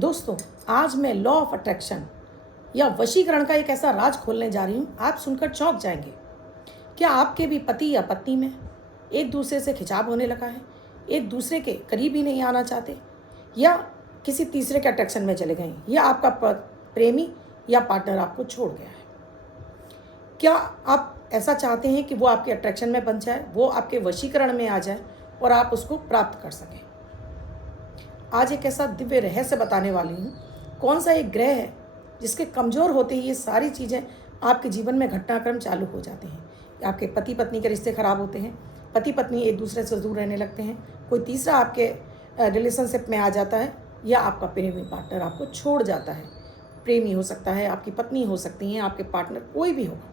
दोस्तों, आज मैं लॉ ऑफ अट्रैक्शन या वशीकरण का एक ऐसा राज खोलने जा रही हूँ, आप सुनकर चौंक जाएंगे। क्या आपके भी पति या पत्नी में एक दूसरे से खिंचाव होने लगा है, एक दूसरे के करीब ही नहीं आना चाहते, या किसी तीसरे के अट्रैक्शन में चले गए हैं, या आपका प्रेमी या पार्टनर आपको छोड़ गया है? क्या आप ऐसा चाहते हैं कि वो आपके अट्रैक्शन में बन जाए, वो आपके वशीकरण में आ जाए और आप उसको प्राप्त कर सकें? आज एक ऐसा दिव्य रहस्य बताने वाली हूँ। कौन सा एक ग्रह है जिसके कमज़ोर होते ही ये सारी चीज़ें आपके जीवन में घटनाक्रम चालू हो जाते हैं। आपके पति पत्नी के रिश्ते ख़राब होते हैं, पति पत्नी एक दूसरे से दूर रहने लगते हैं, कोई तीसरा आपके रिलेशनशिप में आ जाता है, या आपका प्रेमी पार्टनर आपको छोड़ जाता है। प्रेमी हो सकता है, आपकी पत्नी हो सकती हैं, आपके पार्टनर कोई भी होगा,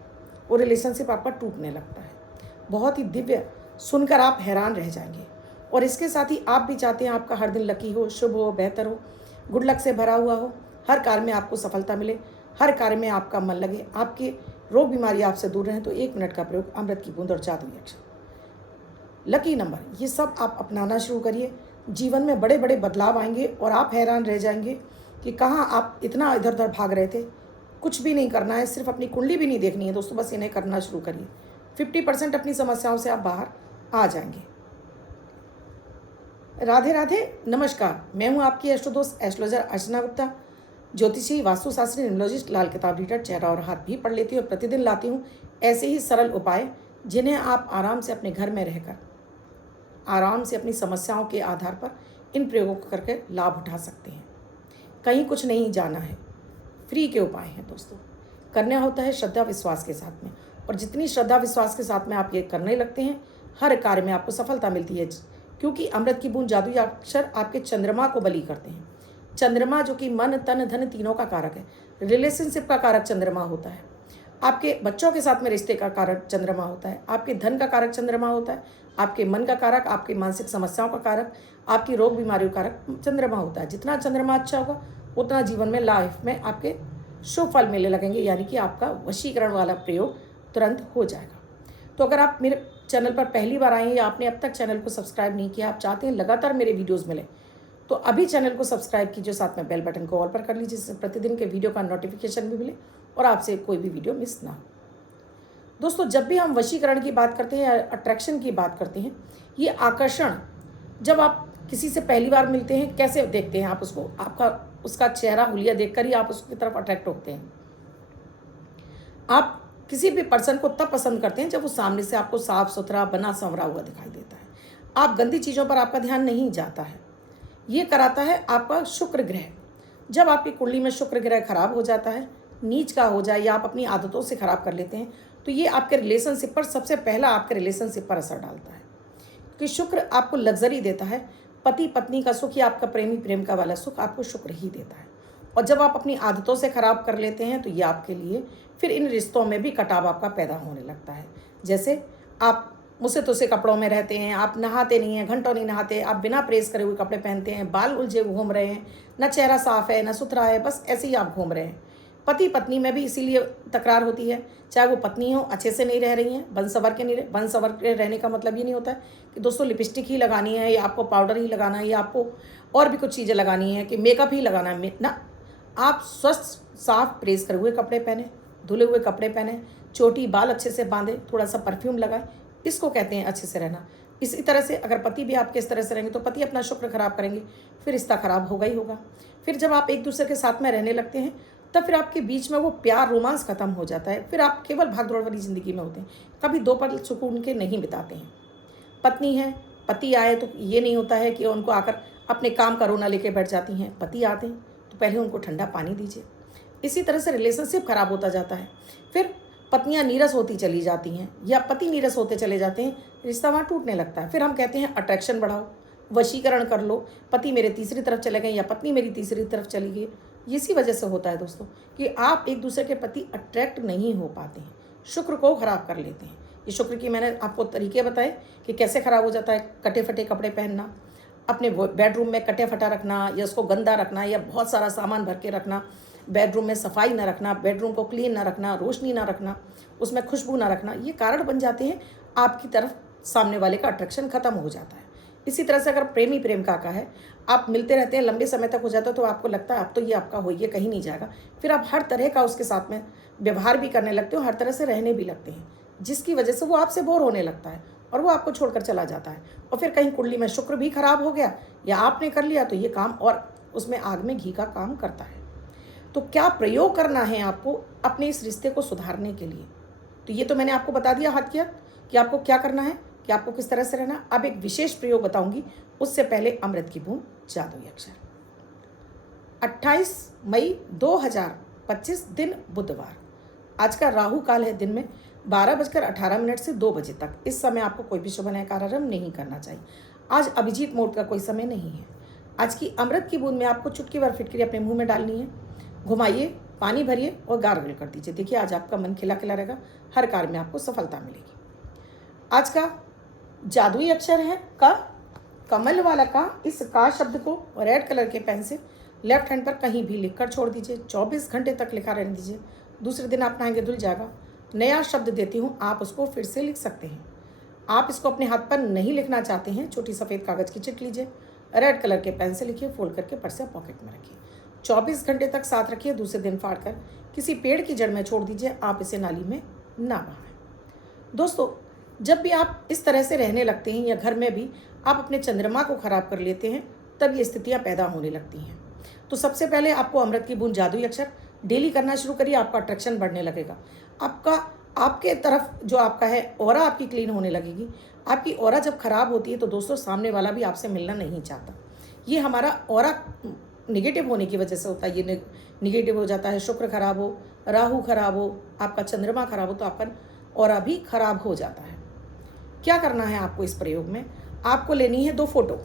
वो रिलेशनशिप आपका टूटने लगता है। बहुत ही दिव्य, सुनकर आप हैरान रह जाएंगे। और इसके साथ ही आप भी चाहते हैं आपका हर दिन लकी हो, शुभ हो, बेहतर हो, गुड लक से भरा हुआ हो, हर कार्य में आपको सफलता मिले, हर कार्य में आपका मन लगे, आपके रोग बीमारी आपसे दूर रहें। तो 1 मिनट का प्रयोग, अमृत की बूंद और जादुई अक्षर, लकी नंबर, ये सब आप अपनाना शुरू करिए। जीवन में बड़े बड़े बदलाव आएंगे और आप हैरान रह जाएंगे कि कहाँ आप इतना इधर उधर भाग रहे थे। कुछ भी नहीं करना है, सिर्फ अपनी कुंडली भी नहीं देखनी है दोस्तों, बस इन्हें करना शुरू करिए। 50% अपनी समस्याओं से आप बाहर आ जाएंगे। राधे राधे, नमस्कार। मैं हूं आपकी एस्ट्रोदोस्त एस्ट्रोलॉजर अर्चना गुप्ता, ज्योतिषी, वास्तुशास्त्री, न्यूमरोलॉजिस्ट, लाल किताब रीडर, चेहरा और हाथ भी पढ़ लेती हूँ और प्रतिदिन लाती हूँ ऐसे ही सरल उपाय जिन्हें आप आराम से अपने घर में रहकर आराम से अपनी समस्याओं के आधार पर इन प्रयोगों को करके लाभ उठा सकते हैं। कहीं कुछ नहीं जाना है, फ्री के उपाय हैं दोस्तों। करना होता है श्रद्धा विश्वास के साथ में, और जितनी श्रद्धा विश्वास के साथ में आप ये करने लगते हैं, हर कार्य में आपको सफलता मिलती है। क्योंकि अमृत की बूंद जादुई अक्षर आपके चंद्रमा को बलि करते हैं। चंद्रमा जो कि मन, तन, धन तीनों का कारक है, रिलेशनशिप का कारक चंद्रमा होता है, आपके बच्चों के साथ में रिश्ते का कारक चंद्रमा होता है, आपके धन का कारक चंद्रमा होता है, आपके मन का कारक, आपकी मानसिक समस्याओं का कारक, आपकी रोग बीमारियों का कारक चंद्रमा होता है। जितना चंद्रमा अच्छा होगा उतना जीवन में, लाइफ में आपके शुभ फल मिलने लगेंगे, यानी कि आपका वशीकरण वाला प्रयोग तुरंत हो जाएगा। तो अगर आप मेरे चैनल पर पहली बार आए हैं या आपने अब तक चैनल को सब्सक्राइब नहीं किया, आप चाहते हैं लगातार मेरे वीडियोस मिले, तो अभी चैनल को सब्सक्राइब कीजिए, साथ में बेल बटन को ऑल पर कर लीजिए, जिससे प्रतिदिन के वीडियो का नोटिफिकेशन भी मिले और आपसे कोई भी वीडियो मिस ना हो। दोस्तों, जब भी हम वशीकरण की बात करते हैं या अट्रैक्शन की बात करते हैं, ये आकर्षण, जब आप किसी से पहली बार मिलते हैं, कैसे देखते हैं आप उसको? आपका उसका चेहरा हुलिया देखकर ही आप उसकी तरफ अट्रैक्ट होते हैं। आप किसी भी पर्सन को तब पसंद करते हैं जब वो सामने से आपको साफ सुथरा, बना संवरा हुआ दिखाई देता है। आप गंदी चीज़ों पर आपका ध्यान नहीं जाता है। ये कराता है आपका शुक्र ग्रह। जब आपकी कुंडली में शुक्र ग्रह खराब हो जाता है, नीच का हो जाए, या आप अपनी आदतों से खराब कर लेते हैं, तो ये आपके रिलेशनशिप पर, सबसे पहला आपके रिलेशनशिप पर असर डालता है। क्योंकि शुक्र आपको लग्जरी देता है, पति पत्नी का सुख या आपका प्रेमी प्रेम का वाला सुख आपको शुक्र ही देता है। और जब आप अपनी आदतों से खराब कर लेते हैं, तो ये आपके लिए फिर इन रिश्तों में भी कटाव आपका पैदा होने लगता है। जैसे आप मुझसे तुझसे कपड़ों में रहते हैं, आप नहाते नहीं हैं, घंटों नहीं नहाते, आप बिना प्रेस करे हुए कपड़े पहनते हैं, बाल उलझे घूम रहे हैं, ना चेहरा साफ है, ना सुथरा है, बस ऐसे ही आप घूम रहे हैं। पति पत्नी में भी इसीलिए तकरार होती है। चाहे वो पत्नी हो, अच्छे से नहीं रह रही हैं, बन सवर के नहीं रहे। बन सवर के रहने का मतलब ये नहीं होता है कि दोस्तों लिपस्टिक ही लगानी है, या आपको पाउडर ही लगाना है, या आपको और भी कुछ चीज़ें लगानी है, कि मेकअप ही लगाना है ना। आप स्वस्थ, साफ, प्रेस करे हुए कपड़े पहने, धुले हुए कपड़े पहने, चोटी बाल अच्छे से बांधे, थोड़ा सा परफ्यूम लगाए, इसको कहते हैं अच्छे से रहना। इसी तरह से अगर पति भी आपके इस तरह से रहेंगे, तो पति अपना शुक्र खराब करेंगे, फिर रिश्ता खराब होगा ही होगा। फिर जब आप एक दूसरे के साथ में रहने लगते हैं, तब फिर आपके बीच में वो प्यार, रोमांस खत्म हो जाता है। फिर आप केवल भागदौड़ वाली ज़िंदगी में होते हैं, कभी 2 पल सुकून के नहीं बिताते हैं। पत्नी है, पति आए तो ये नहीं होता है कि उनको आकर अपने काम का रोना लेके बैठ जाती हैं। पति आते हैं तो पहले उनको ठंडा पानी दीजिए। इसी तरह से रिलेशनशिप खराब होता जाता है। फिर पत्नियां नीरस होती चली जाती हैं, या पति नीरस होते चले जाते हैं, रिश्ता वहाँ टूटने लगता है। फिर हम कहते हैं अट्रैक्शन बढ़ाओ, वशीकरण कर लो, पति मेरे तीसरी तरफ चले गए या पत्नी मेरी तीसरी तरफ चली गई। इसी वजह से होता है दोस्तों कि आप एक दूसरे के प्रति अट्रैक्ट नहीं हो पाते हैं, शुक्र को खराब कर लेते हैं। ये शुक्र की मैंने आपको तरीके बताए कि कैसे खराब हो जाता है। कटे फटे कपड़े पहनना, अपने बेडरूम में कटे फटा रखना, या उसको गंदा रखना, या बहुत सारा सामान भर के रखना, बेडरूम में सफाई ना रखना, बेडरूम को क्लीन ना रखना, रोशनी ना रखना, उसमें खुशबू ना रखना, ये कारण बन जाते हैं आपकी तरफ सामने वाले का अट्रैक्शन खत्म हो जाता है। इसी तरह से अगर प्रेमी प्रेम का है, आप मिलते रहते हैं, लंबे समय तक हो जाता है, तो आपको लगता है अब तो ये आपका हो, ये कहीं नहीं जाएगा। फिर आप हर तरह का उसके साथ में व्यवहार भी करने लगते हो, हर तरह से रहने भी लगते हैं, जिसकी वजह से वो आपसे बोर होने लगता है और वो आपको छोड़कर चला जाता है। और फिर कहीं कुंडली में शुक्र भी खराब हो गया या आपने कर लिया, तो ये काम और उसमें आग में घी का काम करता है। तो क्या प्रयोग करना है आपको अपने इस रिश्ते को सुधारने के लिए? तो ये तो मैंने आपको बता दिया हाथ किया कि आपको क्या करना है, कि आपको किस तरह से रहना। अब एक विशेष प्रयोग बताऊंगी, उससे पहले अमृत की बूंद जादुई अक्षर। 28 मई 2025 दिन बुधवार। आज का राहु काल है दिन में 12:18 से 2 बजे तक। इस समय आपको कोई भी शुभ कार्यारंभ नहीं करना चाहिए। आज अभिजीत मुहूर्त का कोई समय नहीं है। आज की अमृत की बूंद में आपको चुटकी भर फिटकरी अपने मुंह में डालनी है, घुमाइए, पानी भरिए और गार्गल कर दीजिए। देखिए आज आपका मन खिला खिला रहेगा, हर कार्य में आपको सफलता मिलेगी। आज का जादुई अक्षर है का, कमल वाला का। इस का शब्द को रेड कलर के पेन से लेफ्ट हैंड पर कहीं भी लिखकर छोड़ दीजिए, 24 घंटे तक लिखा रहने दीजिए। दूसरे दिन आप नहाएंगे धुल जाएगा। नया शब्द देती हूँ, आप उसको फिर से लिख सकते हैं। आप इसको अपने हाथ पर नहीं लिखना चाहते हैं, छोटी सफ़ेद कागज़ की चिट लीजिए, रेड कलर के पेन से लिखिए, फोल्ड करके पर्स या पॉकेट में रखिए, 24 घंटे तक साथ रखिए। दूसरे दिन फाड़ कर किसी पेड़ की जड़ में छोड़ दीजिए, आप इसे नाली में ना बहाएं। दोस्तों, जब भी आप इस तरह से रहने लगते हैं या घर में भी आप अपने चंद्रमा को खराब कर लेते हैं, तब ये स्थितियाँ पैदा होने लगती हैं। तो सबसे पहले आपको अमृत की बूंद जादुई अक्षर डेली करना शुरू करिए, आपका अट्रैक्शन बढ़ने लगेगा। आपके तरफ जो आपका है ऑरा आपकी क्लीन होने लगेगी। आपकी ऑरा जब खराब होती है तो दोस्तों सामने वाला भी आपसे मिलना नहीं चाहता। ये हमारा ऑरा निगेटिव होने की वजह से होता है। ये निगेटिव हो जाता है, शुक्र खराब हो, राहु खराब हो, आपका चंद्रमा खराब हो, तो आपका ऑरा भी खराब हो जाता है। क्या करना है आपको इस प्रयोग में? आपको लेनी है 2 फोटो,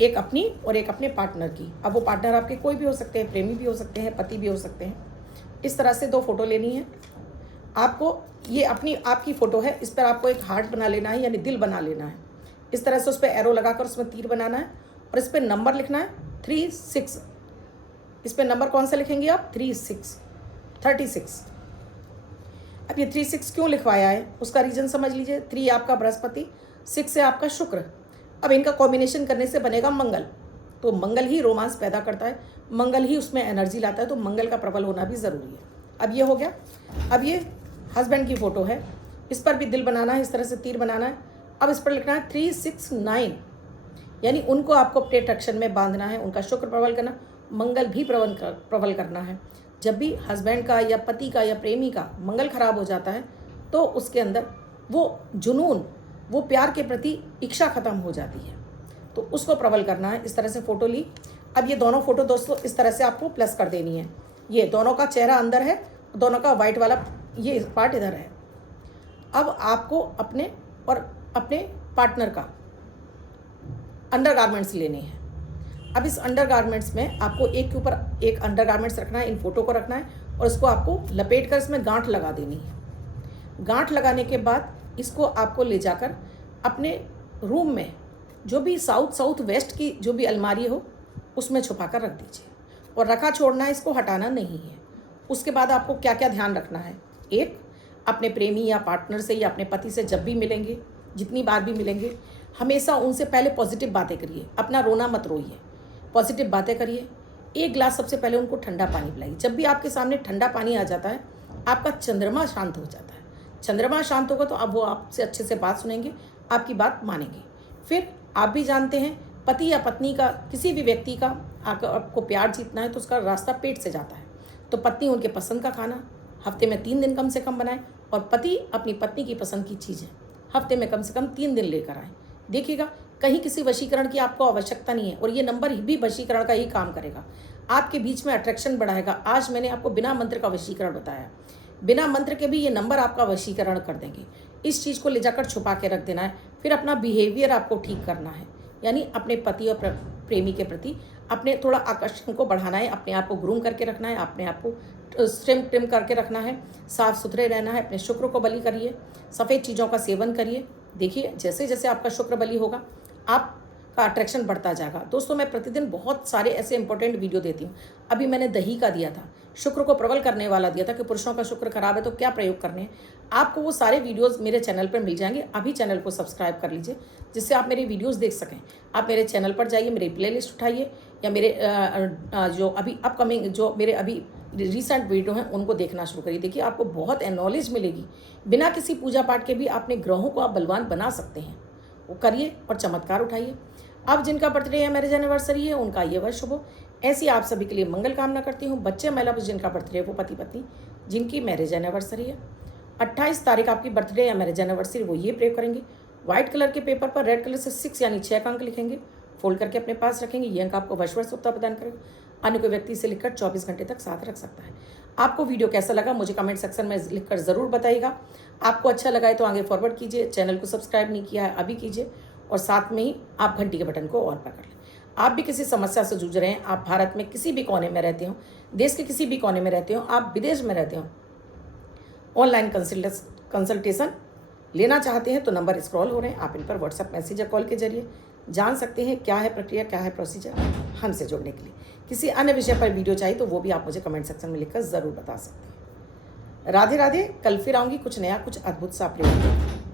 एक अपनी और एक अपने पार्टनर की। अब वो पार्टनर आपके कोई भी हो सकते हैं, प्रेमी भी हो सकते हैं, पति भी हो सकते हैं। इस तरह से 2 फोटो लेनी है आपको। ये अपनी आपकी फ़ोटो है, इस पर आपको एक हार्ट बना लेना है, यानी दिल बना लेना है। इस तरह से उस पर एरो लगाकर उसमें तीर बनाना है और इस पर नंबर लिखना है 36। इस पर नंबर कौन सा लिखेंगे आप? 36। अब ये 36 क्यों लिखवाया है उसका रीज़न समझ लीजिए। 3 आपका बृहस्पति, 6 से आपका शुक्र। अब इनका कॉम्बिनेशन करने से बनेगा मंगल। तो मंगल ही रोमांस पैदा करता है, मंगल ही उसमें एनर्जी लाता है, तो मंगल का प्रबल होना भी ज़रूरी है। अब ये हो गया। अब ये हस्बैंड की फ़ोटो है, इस पर भी दिल बनाना है, इस तरह से तीर बनाना है। अब इस पर लिखना है 369, यानी उनको आपको अपने अट्रैक्शन में बांधना है, उनका शुक्र प्रबल करना, मंगल भी प्रबल करना है। जब भी हस्बैंड का या पति का या प्रेमी का मंगल खराब हो जाता है तो उसके अंदर वो जुनून, वो प्यार के प्रति इच्छा खत्म हो जाती है, तो उसको प्रबल करना है। इस तरह से फ़ोटो ली। अब ये दोनों फ़ोटो दोस्तों इस तरह से आपको प्लस कर देनी है। ये दोनों का चेहरा अंदर है, दोनों का वाइट वाला ये पार्ट इधर है। अब आपको अपने और अपने पार्टनर का अंडर गारमेंट्स लेने हैं। अब इस अंडर गारमेंट्स में आपको एक के ऊपर एक अंडर गारमेंट्स रखना है, इन फोटो को रखना है और इसको आपको लपेट कर इसमें गांठ लगा देनी है। गांठ लगाने के बाद इसको आपको ले जाकर अपने रूम में जो भी साउथ वेस्ट की जो भी अलमारी हो उसमें छुपा कर रख दीजिए और रखा छोड़ना है, इसको हटाना नहीं है। उसके बाद आपको क्या क्या ध्यान रखना है? एक, अपने प्रेमी या पार्टनर से या अपने पति से जब भी मिलेंगे, जितनी बार भी मिलेंगे, हमेशा उनसे पहले पॉजिटिव बातें करिए, अपना रोना मत रोइए, पॉजिटिव बातें करिए। 1 गिलास सबसे पहले उनको ठंडा पानी पिलाइए। जब भी आपके सामने ठंडा पानी आ जाता है, आपका चंद्रमा शांत हो जाता है। चंद्रमा शांत होगा तो अब वो आपसे अच्छे से बात सुनेंगे, आपकी बात मानेंगे। फिर आप भी जानते हैं, पति या पत्नी का किसी भी व्यक्ति का आपको प्यार जीतना है तो उसका रास्ता पेट से जाता है। तो पत्नी उनके पसंद का खाना हफ्ते में 3 दिन कम से कम बनाए और पति अपनी पत्नी की पसंद की चीज़ें हफ्ते में कम से कम 3 दिन लेकर आए। देखिएगा, कहीं किसी वशीकरण की आपको आवश्यकता नहीं है और ये नंबर भी वशीकरण का ही काम करेगा, आपके बीच में अट्रैक्शन बढ़ाएगा। आज मैंने आपको बिना मंत्र का वशीकरण बताया, बिना मंत्र के भी ये नंबर आपका वशीकरण कर देंगे। इस चीज़ को ले जाकर छुपा के रख देना है। फिर अपना बिहेवियर आपको ठीक करना है, यानी अपने पति और प्रेमी के प्रति अपने थोड़ा आकर्षण को बढ़ाना है, अपने आप को ग्रूम करके रखना है, अपने आप को ट्रिम करके रखना है, साफ़ सुथरे रहना है, अपने शुक्र को बलि करिए, सफ़ेद चीज़ों का सेवन करिए। देखिए जैसे जैसे आपका शुक्र बलि होगा आपका अट्रैक्शन बढ़ता जाएगा। दोस्तों, मैं प्रतिदिन बहुत सारे ऐसे इंपॉर्टेंट वीडियो देती हूँ। अभी मैंने दही का दिया था, शुक्र को प्रबल करने वाला दिया था कि पुरुषों का शुक्र खराब है तो क्या प्रयोग करने हैं। आपको वो सारे वीडियोस मेरे चैनल पर मिल जाएंगे। अभी चैनल को सब्सक्राइब कर लीजिए जिससे आप मेरे वीडियोस देख सकें। आप मेरे चैनल पर जाइए, मेरी प्लेलिस्ट उठाइए या मेरे जो अभी अपकमिंग जो मेरे अभी रिसेंट वीडियो हैं उनको देखना शुरू करिए। देखिए आपको बहुत नॉलेज मिलेगी। बिना किसी पूजा पाठ के भी अपने ग्रहों को आप बलवान बना सकते हैं। वो करिए और चमत्कार उठाइए। अब जिनका बर्थडे या मैरिज एनिवर्सरी है उनका ये वर्ष शुभ हो। ऐसी आप सभी के लिए मंगल कामना करती हूँ। बच्चे महिला पुरुष जिनका बर्थडे है वो पति पत्नी जिनकी मैरिज एनिवर्सरी है 28 तारीख आपकी बर्थडे या मैरिज एनिवर्सरी, वो ये प्रयोग करेंगे। व्हाइट कलर के पेपर पर रेड कलर से 6 यानी 6 का अंक लिखेंगे, फोल्ड करके अपने पास रखेंगे। ये अंक आपको वर्षवर्षता प्रदान करेगा। अन्य कोई व्यक्ति से लिखकर 24 घंटे तक साथ रख सकता है। आपको वीडियो कैसा लगा मुझे कमेंट सेक्शन में लिखकर ज़रूर बताइएगा। आपको अच्छा लगा है तो आगे फॉरवर्ड कीजिए। चैनल को सब्सक्राइब नहीं किया है अभी कीजिए और साथ में ही आप घंटी के बटन को ऑन पर कर लें। आप भी किसी समस्या से जूझ रहे हैं, आप भारत में किसी भी कोने में रहते हो, देश के किसी भी कोने में रहते हो, आप विदेश में रहते हो, ऑनलाइन कंसल्टेशन लेना चाहते हैं तो नंबर स्क्रॉल हो रहे हैं। आप इन पर व्हाट्सएप मैसेज या कॉल के जरिए जान सकते हैं क्या है प्रक्रिया, क्या है प्रोसीजर हमसे जुड़ने के लिए। किसी अन्य विषय पर वीडियो चाहिए तो वो भी आप मुझे कमेंट सेक्शन में लिखकर ज़रूर बता सकते हैं। राधे राधे। कल फिर आऊँगी कुछ नया, कुछ अद्भुत सा प्रयोग।